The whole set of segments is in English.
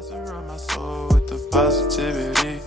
I surround my soul with the positivity.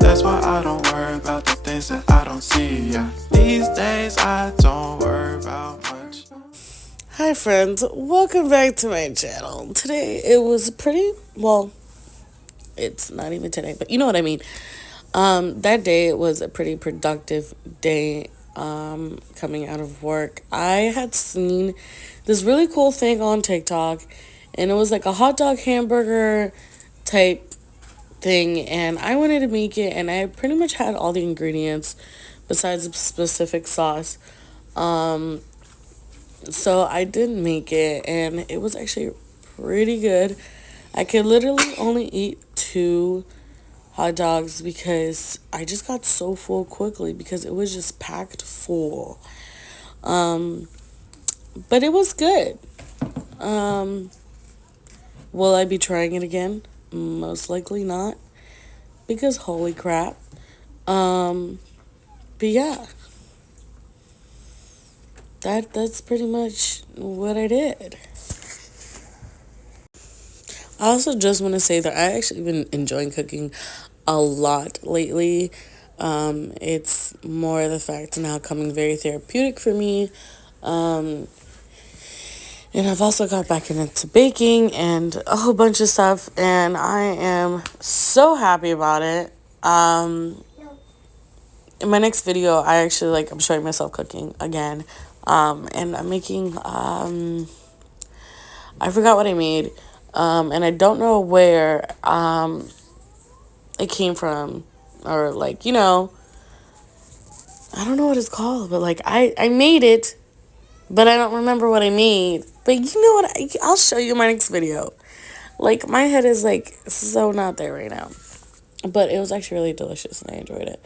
That's why I don't worry about the things that I don't see. Yeah. These days I don't worry about much. Hi friends, welcome back to my channel. Today it was it's not even today, but you know what I mean. That day it was a pretty productive day coming out of work. I had seen this really cool thing on TikTok, and it was like a hot dog hamburger type thing, and I wanted to make it, and I pretty much had all the ingredients besides a specific sauce. So I did make it, and it was actually pretty good. I could literally only eat 2 hot dogs because I just got so full quickly because it was just packed full. But it was good. Will I be trying it again? Most likely not, because holy crap. But yeah. That's pretty much what I did. I also just want to say that I actually been enjoying cooking a lot lately. It's more the fact now coming very therapeutic for me. And I've also got back into baking and a whole bunch of stuff, and I am so happy about it. In my next video, I'm showing myself cooking again. And I'm making, I forgot what I made. And I don't know where, it came from, or I don't know what it's called, but I made it, but I don't remember what I made. But you know what, I'll show you in my next video. My head is so not there right now, but it was actually really delicious and I enjoyed it.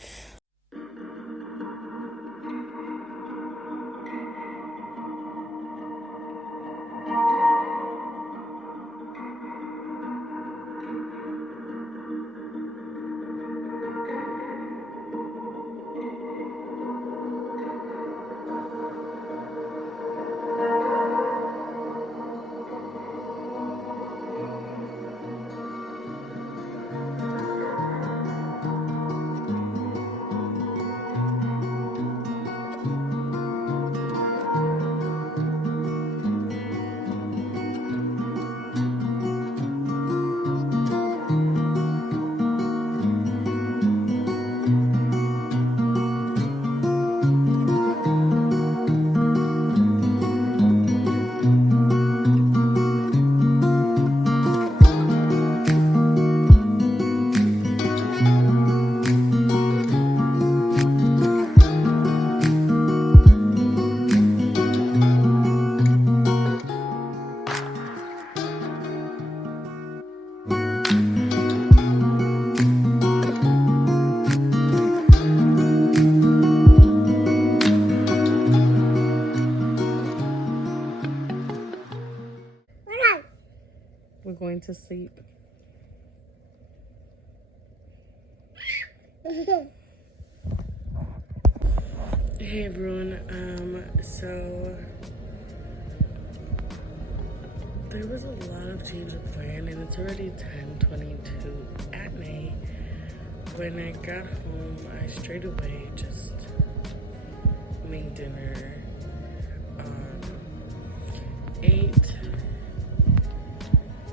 We're going to sleep. Hey everyone, so there was a lot of change of plan, and it's already 10:22 at night. When I got home, I straight away just made dinner, ate,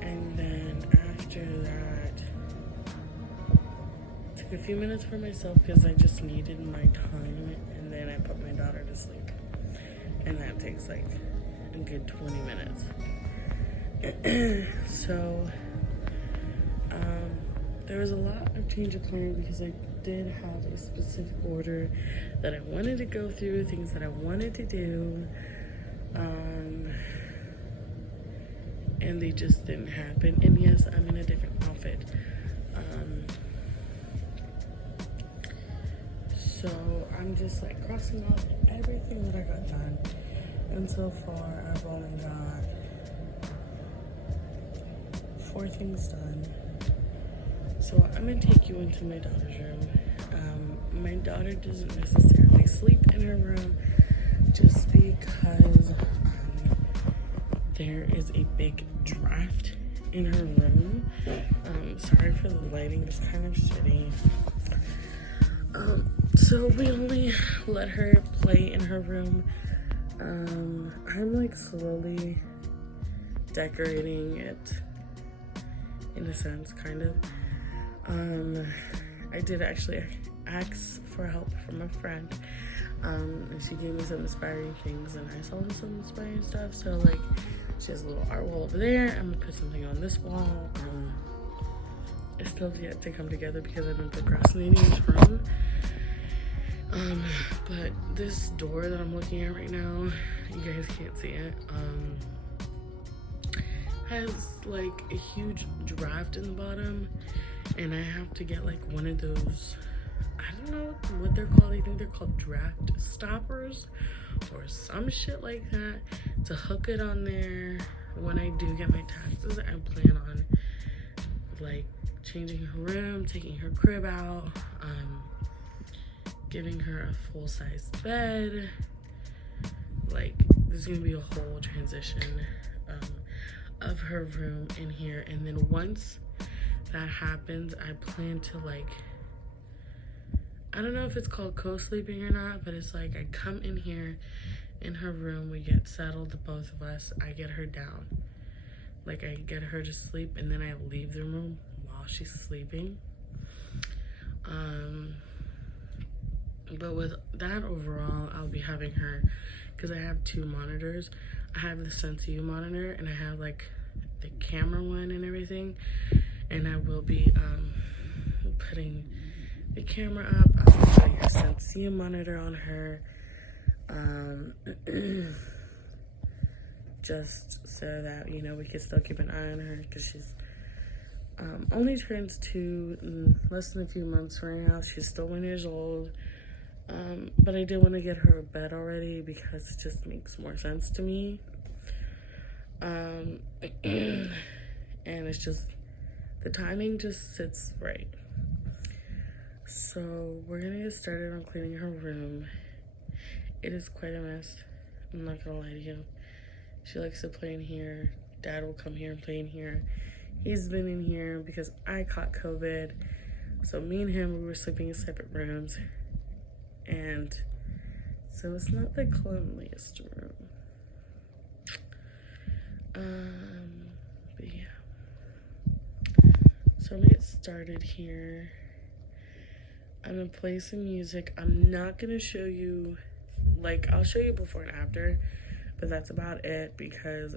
and then after that, took a few minutes for myself because I just needed my time, and then I put my daughter to sleep, and that takes a good 20 minutes. So, there was a lot of change of plan because I did have a specific order that I wanted to go through, things that I wanted to do, and they just didn't happen. And yes, I'm in a different outfit. So I'm just crossing off everything that I got done. And so far, I've only got 4 things done. So I'm gonna take you into my daughter's room. My daughter doesn't necessarily sleep in her room just because there is a big draft in her room. sorry for the lighting, it's kind of shitty. So we only let her play in her room. I'm like slowly decorating it, in a sense, kind of. I did actually ask for help from a friend, and she gave me some inspiring things, and I saw some inspiring stuff. So like, she has a little art wall over there. I'm gonna put something on this wall. It's still yet to come together because I've been procrastinating this room. But this door that I'm looking at right now, you guys can't see it, has like a huge draft in the bottom, and I have to get like one of those, I don't know what they're called, I think they're called draft stoppers or some shit like that, to hook it on there. When I do get my taxes, I plan on like changing her room, taking her crib out, giving her a full-size bed. Like, there's gonna be a whole transition of her room in here. And then once that happens, I plan to like, I don't know if it's called co-sleeping or not, but it's like I come in here in her room, we get settled, the both of us, I get her down, like I get her to sleep, and then I leave the room while she's sleeping. But with that overall, I'll be having her, because I have two monitors. I have the SenseU monitor, and I have like the camera one and everything, and I will be putting the camera up. I'll be putting a SenseU monitor on her, just so that, you know, we can still keep an eye on her, because she's only turns 2 in less than a few months right now. She's still 1 years old. But I did want to get her a bed already because it just makes more sense to me. And it's just, the timing just sits right. So we're gonna get started on cleaning her room. It is quite a mess, I'm not gonna lie to you. She likes to play in here. Dad will come here and play in here. He's been in here because I caught COVID. So me and him, we were sleeping in separate rooms. And so it's not the cleanliest room. But yeah. So I'm gonna get started here. I'm gonna play some music. I'm not gonna show you, like, I'll show you before and after, but that's about it, because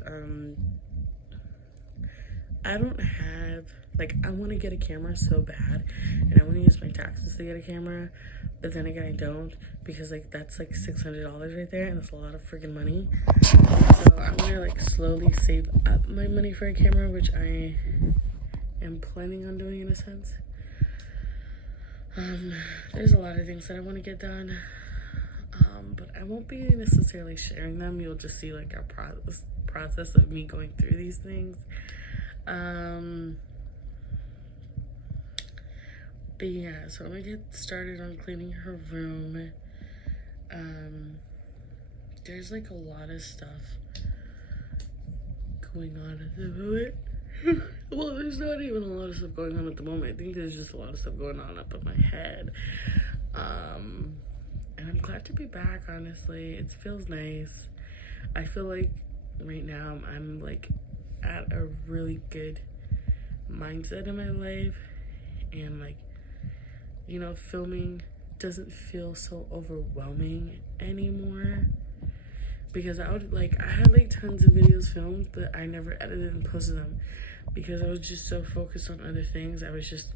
I don't have, like, I want to get a camera so bad, and I want to use my taxes to get a camera, but then again I don't, because like that's like $600 right there, and that's a lot of freaking money. So I'm gonna like slowly save up my money for a camera, which I am planning on doing in a sense. There's a lot of things that I want to get done, but I won't be necessarily sharing them. You'll just see like a process of me going through these things. But yeah, so I'm gonna get started on cleaning her room. There's like a lot of stuff going on at the moment. Well, there's not even a lot of stuff going on at the moment. I think there's just a lot of stuff going on up in my head. And I'm glad to be back, honestly. It feels nice. I feel like right now I'm like at a really good mindset in my life, and like, you know, filming doesn't feel so overwhelming anymore, because I had like tons of videos filmed, but I never edited and posted them because I was just so focused on other things. I was just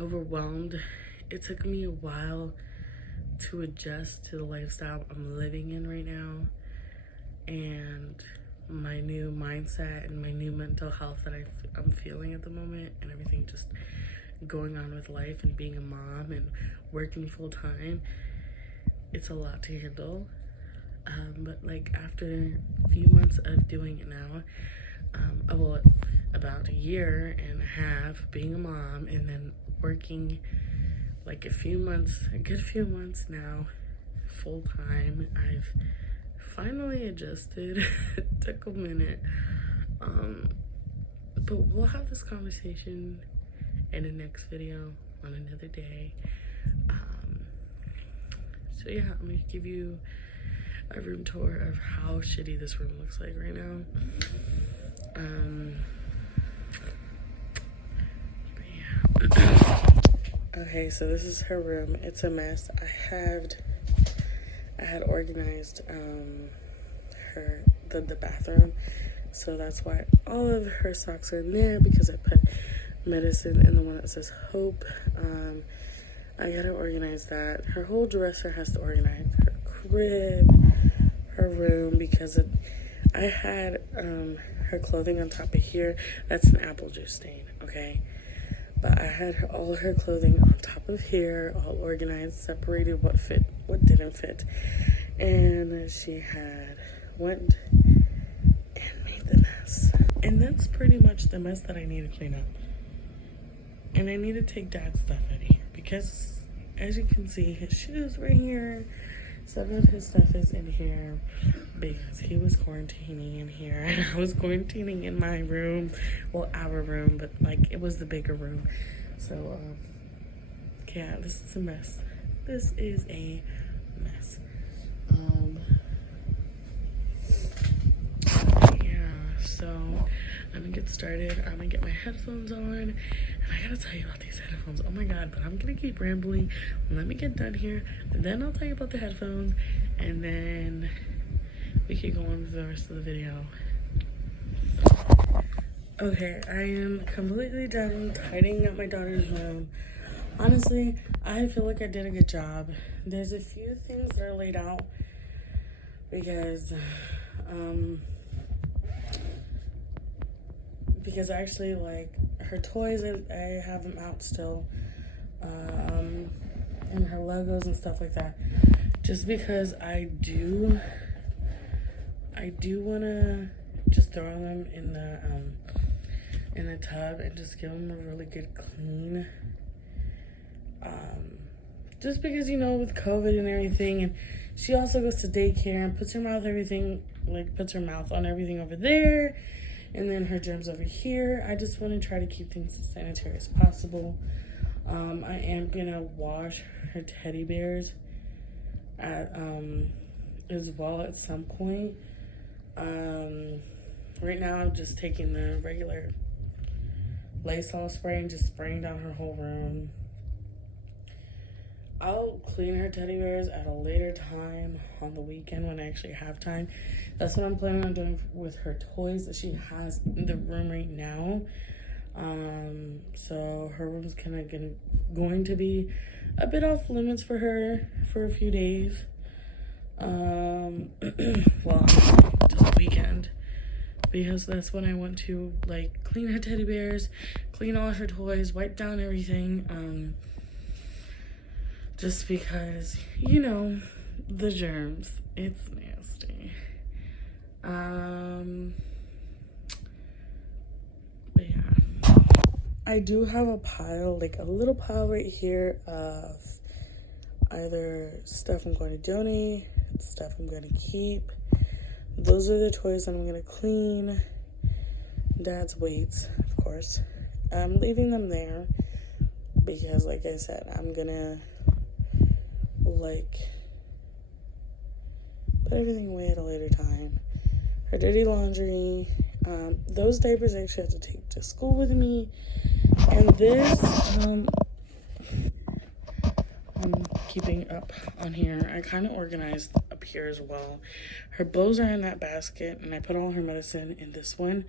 overwhelmed. It took me a while to adjust to the lifestyle I'm living in right now, and my new mindset and my new mental health that I'm feeling at the moment, and everything just going on with life and being a mom and working full time. It's a lot to handle. But like after a few months of doing it now, well, about a year and a half being a mom, and then working like a good few months now full time, I've finally adjusted. It took a minute, But we'll have this conversation in the next video on another day. So yeah, I'm gonna give you a room tour of how shitty this room looks like right now. But yeah. Okay, so this is her room. It's a mess. I had organized the bathroom, so that's why all of her socks are in there, because I put medicine in the one that says hope. I gotta organize that. Her whole dresser has to organize, her crib, her room, because I had her clothing on top of here. That's an apple juice stain, okay? But I had all her clothing on top of here, all organized, separated what fit, what didn't fit. And she had went and made the mess. And that's pretty much the mess that I need to clean up. And I need to take Dad's stuff out of here, because as you can see, his shoes were here. Some of his stuff is in here because he was quarantining in here and I was quarantining in my room. Well, our room, but like it was the bigger room. So yeah, this is a mess. This is a mess. Yeah, so I'm gonna get started. I'm gonna get my headphones on, and I gotta tell you about these headphones. Oh my god, but I'm gonna keep rambling. Let me get done here, and then I'll tell you about the headphones, and then we can go on with the rest of the video. Okay, I am completely done tidying up my daughter's room. Honestly, I feel like I did a good job. There's a few things that are laid out because actually, like, her toys, I have them out still, and her Legos and stuff like that, just because I do want to just throw them in the tub and just give them a really good clean, just because, you know, with COVID and everything, and she also goes to daycare and puts her mouth on everything over there, and then her germs over here. I just want to try to keep things as sanitary as possible. I am gonna wash her teddy bears as well at some point. Right now I'm just taking the regular Lysol spray and just spraying down her whole room. I'll clean her teddy bears at a later time on the weekend when I actually have time. That's what I'm planning on doing with her toys that she has in the room right now. So her room's kind of going to be a bit off limits for her for a few days. Well, until the weekend, because that's when I want to, like, clean her teddy bears, clean all her toys, wipe down everything. Just because, you know, the germs, it's nasty. But yeah, I do have a pile, like a little pile right here of either stuff I'm going to donate, stuff I'm going to keep. Those are the toys that I'm going to clean. Dad's weights, of course. I'm leaving them there because, like I said, I'm gonna put everything away at a later time. Her dirty laundry, those diapers I actually have to take to school with me, and this I'm keeping up on here. I kind of organized up here as well. Her bows are in that basket, and I put all her medicine in this one.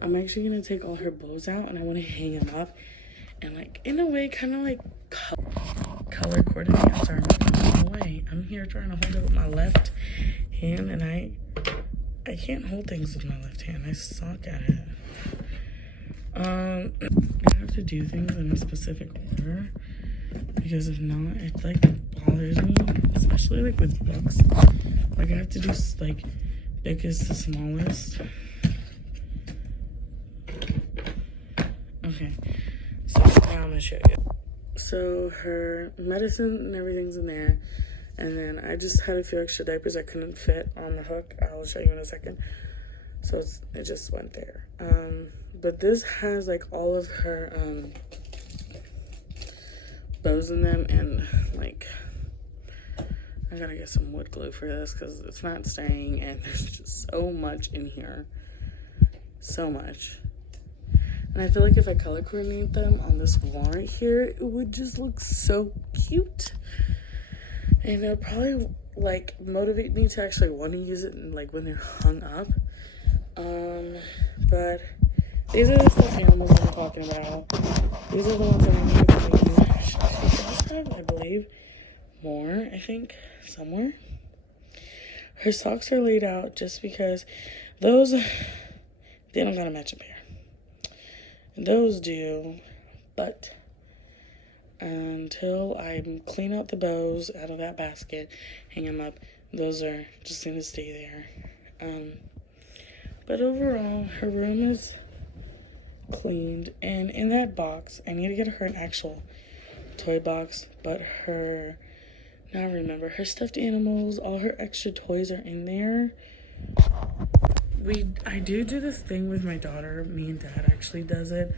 I'm actually gonna take all her bows out, and I want to hang them up and, like, in a way, kind of like color coordinate. I'm sorry, I'm not away. I'm here trying to hold it with my left hand, and I can't hold things with my left hand. I suck at it. I have to do things in a specific order, because if not, it, like, bothers me, especially, like, with books. Like, I have to do, like, biggest to smallest. Okay, so now I'm gonna show you. So her medicine and everything's in there, and then I just had a few extra diapers that couldn't fit on the hook. I'll show you in a second. So it just went there. But this has like all of her bows in them, and like I gotta get some wood glue for this because it's not staying, and there's just so much in here. So much. And I feel like if I color coordinate them on this wall right here, it would just look so cute. And it'll probably like motivate me to actually want to use it like when they're hung up. But these are the stuffed animals I'm talking about. These are the ones that I'm going to be. She does have, I believe, more, I think, somewhere. Her socks are laid out just because those, they don't got a matching pair. Those do, but until I clean out the bows out of that basket, hang them up, those are just going to stay there. But overall, her room is cleaned, and in that box, I need to get her an actual toy box, but her stuffed animals, all her extra toys are in there. I do this thing with my daughter. Me and Dad actually does it,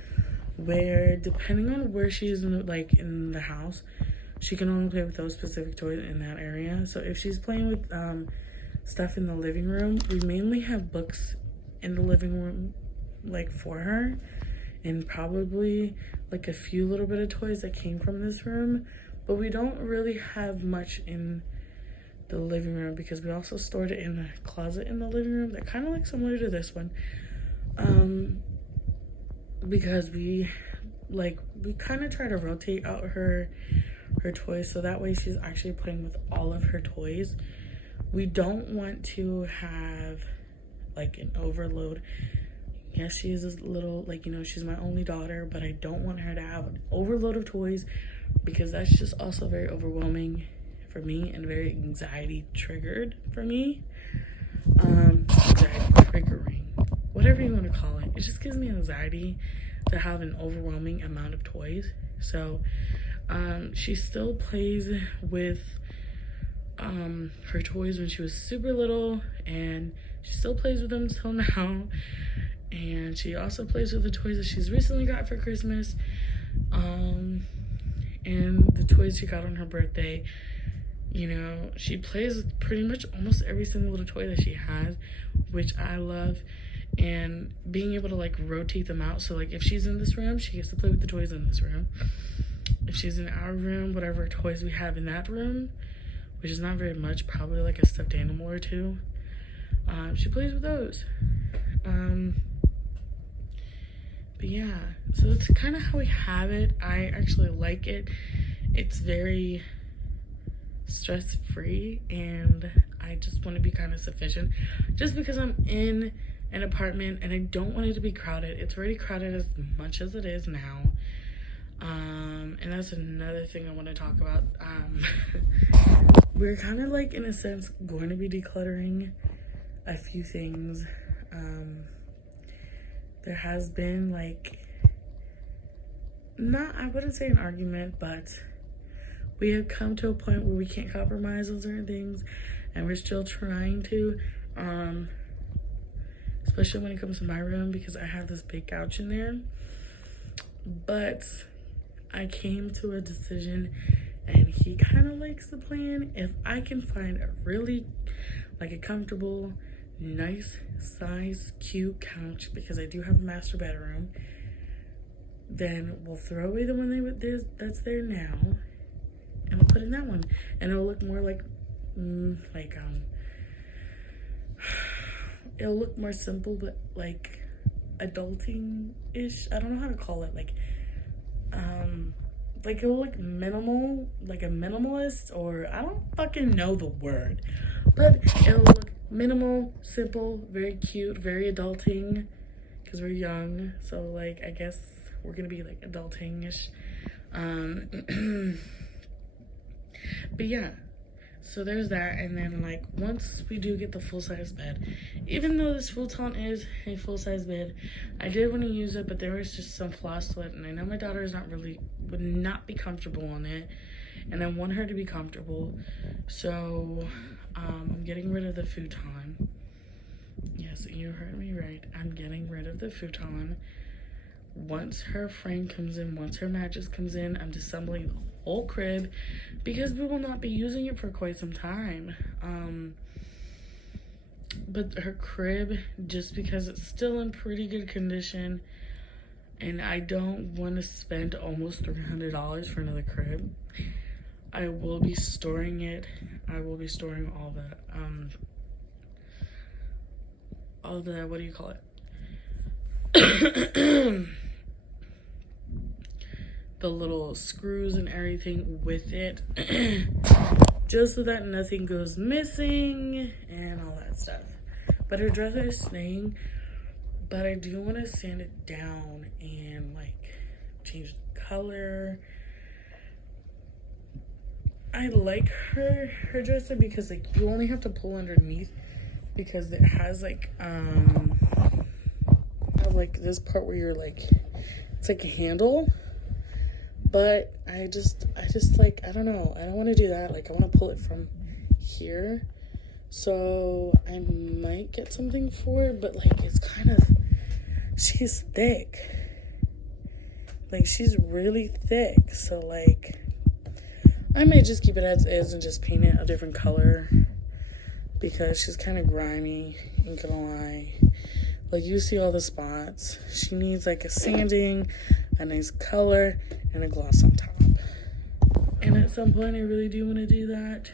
where depending on where she is in the house, she can only play with those specific toys in that area. So if she's playing with stuff in the living room, we mainly have books in the living room like for her, and probably like a few little bit of toys that came from this room, but we don't really have much in the living room because we also stored it in the closet in the living room that kind of looks similar to this one, because we kind of try to rotate out her toys so that way she's actually playing with all of her toys. We don't want to have like an overload. Yes, she is a little, she's my only daughter, but I don't want her to have an overload of toys because that's just also very overwhelming for me and very anxiety triggered for me. Anxiety triggering, whatever you want to call it. It just gives me anxiety to have an overwhelming amount of toys. So she still plays with her toys when she was super little, and she still plays with them till now. And she also plays with the toys that she's recently got for Christmas, and the toys she got on her birthday. She plays with pretty much almost every single little toy that she has, which I love. And being able to rotate them out, so if she's in this room, she gets to play with the toys in this room. If she's in our room, whatever toys we have in that room, which is not very much, probably like a stuffed animal or two, she plays with those. But yeah, so that's kind of how we have it. I actually like it. It's very stress-free, and I just want to be kind of sufficient just because I'm in an apartment and I don't want it to be crowded. It's already crowded as much as it is now. And that's another thing I want to talk about. We're kind of in a sense going to be decluttering a few things. There has been I wouldn't say an argument, but we have come to a point where we can't compromise on certain things, and we're still trying to, especially when it comes to my room, because I have this big couch in there. But I came to a decision, and he kind of likes the plan. If I can find a really a comfortable, nice size, cute couch, because I do have a master bedroom, then we'll throw away the one that's there now, and we'll put in that one, and it'll look more it'll look more simple, but adulting-ish. I don't know how to call it. It'll look minimal, like a minimalist, or I don't fucking know the word, but it'll look minimal, simple, very cute, very adulting, because we're young, so I guess we're gonna be adulting-ish. But yeah, so there's that. And then once we do get the full-size bed, even though this futon is a full-size bed, I did want to use it, but there was just some flaws to it, and I know my daughter would not be comfortable on it, and I want her to be comfortable. So I'm getting rid of the futon. Yes, you heard me right. I'm getting rid of the futon. once her frame comes in, once her mattress comes in, I'm disassembling the whole crib because we will not be using it for quite some time. But her crib, just because it's still in pretty good condition, and I don't want to spend almost $300 for another crib, I will be storing it. I will be storing all the what do you call it? The little screws and everything with it, just so that nothing goes missing and all that stuff. But her dresser is staying, but I do want to sand it down and like change the color. I like her dresser because like you only have to pull underneath, because it has like this part where you're like, it's like a handle. But I just like, I don't know, I don't want to do that. Like I want to pull it from here, so I might get something for it. But like it's kind of, she's thick, like she's really thick, so like I might just keep it as is and just paint it a different color, because she's kind of grimy, ain't gonna lie. Like you see all the spots. She needs like a sanding, a nice color, and a gloss on top. And at some point I really do want to do that.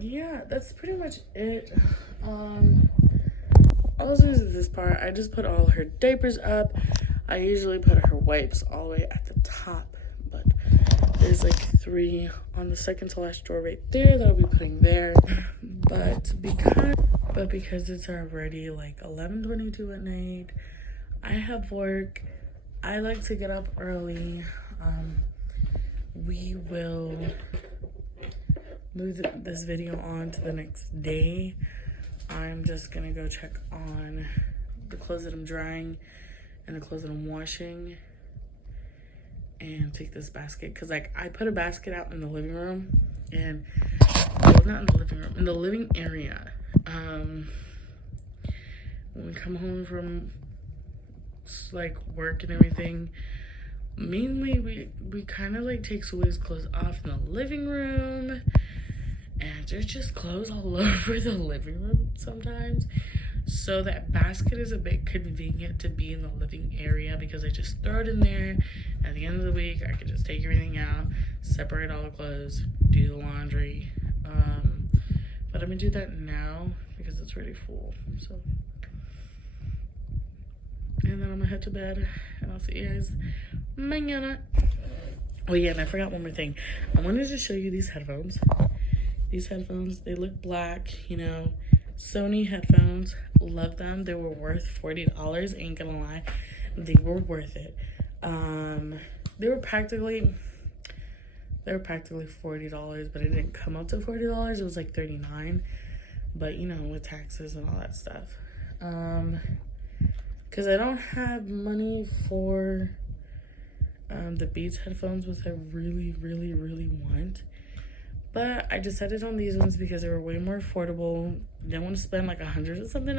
Yeah, that's pretty much it. Also, this part, I just put all her diapers up. I usually put her wipes all the way at the top, but there's like 3 on the second to last drawer right there that I'll be putting there. But because it's already like 11:22 at night, I have work. I like to get up early. We will move this video on to the next day. I'm just gonna go check on the clothes that I'm drying and the clothes that I'm washing, and take this basket, because like I put a basket out in the living room, and well, not in the living room, in the living area. When we come home from like work and everything, mainly we kind of like take Sully's clothes off in the living room, and there's just clothes all over the living room sometimes. So that basket is a bit convenient to be in the living area, because I just throw it in there. At the end of the week, I can just take everything out, separate all the clothes, do the laundry. But I'm gonna do that now because it's really full. So, and then I'm gonna head to bed, and I'll see you guys mañana. Oh yeah, and I forgot one more thing. I wanted to show you these headphones. These headphones, they look black, you know, Sony headphones. Love them. They were worth $40. Ain't gonna lie, they were worth it. They were practically $40, but it didn't come up to $40. It was like $39, but you know, with taxes and all that stuff. Because I don't have money for the Beats headphones, which I really want. But I decided on these ones because they were way more affordable. Didn't want to spend like $100 and something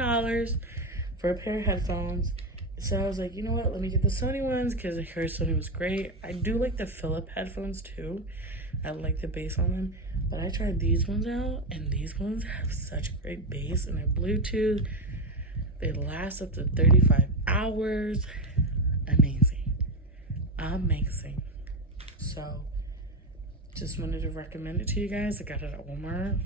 for a pair of headphones. So I was like, you know what? Let me get the Sony ones, because I heard Sony was great. I do like the Philip headphones too. I like the bass on them. But I tried these ones out, and these ones have such great bass, and they're Bluetooth. They last up to 35 hours. Amazing. So, just wanted to recommend it to you guys. I got it at Walmart.